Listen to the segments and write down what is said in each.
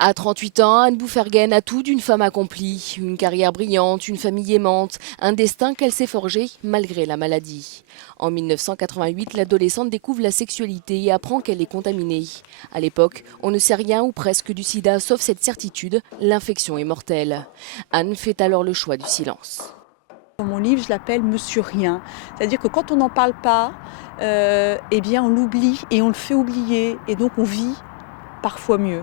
À 38 ans, Anne Bouferguen a tout d'une femme accomplie. Une carrière brillante, une famille aimante, un destin qu'elle s'est forgé malgré la maladie. En 1988, l'adolescente découvre la sexualité et apprend qu'elle est contaminée. À l'époque, on ne sait rien ou presque du sida, sauf cette certitude, l'infection est mortelle. Anne fait alors le choix du silence. Dans mon livre, je l'appelle Monsieur Rien. C'est-à-dire que quand on n'en parle pas, eh bien on l'oublie et on le fait oublier. Et donc on vit parfois mieux.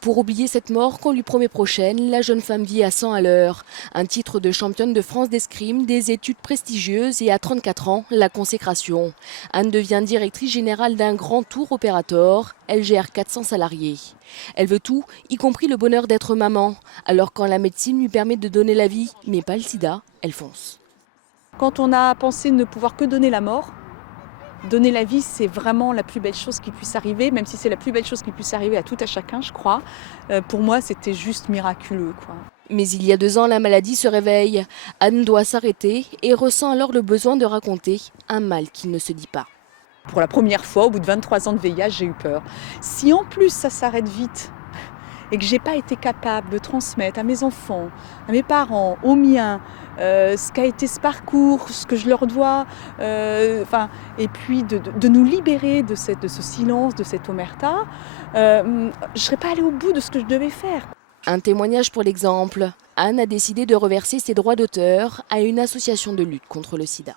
Pour oublier cette mort qu'on lui promet prochaine, la jeune femme vit à 100 à l'heure. Un titre de championne de France d'escrime, des études prestigieuses et à 34 ans, la consécration. Anne devient directrice générale d'un grand tour opérateur. Elle gère 400 salariés. Elle veut tout, y compris le bonheur d'être maman. Alors quand la médecine lui permet de donner la vie, mais pas le sida, elle fonce. Quand on a pensé ne pouvoir que donner la mort, donner la vie, c'est vraiment la plus belle chose qui puisse arriver, même si c'est la plus belle chose qui puisse arriver à tout à chacun, je crois. Pour moi, c'était juste miraculeux, quoi. Mais il y a 2 ans, la maladie se réveille. Anne doit s'arrêter et ressent alors le besoin de raconter un mal qui ne se dit pas. Pour la première fois, au bout de 23 ans de VIH, j'ai eu peur. Si en plus ça s'arrête vite et que j'ai pas été capable de transmettre à mes enfants, à mes parents, aux miens, ce qu'a été ce parcours, ce que je leur dois, et puis de nous libérer de ce silence, de cette omerta, je serais pas allée au bout de ce que je devais faire. Un témoignage pour l'exemple. Anne a décidé de reverser ses droits d'auteur à une association de lutte contre le sida.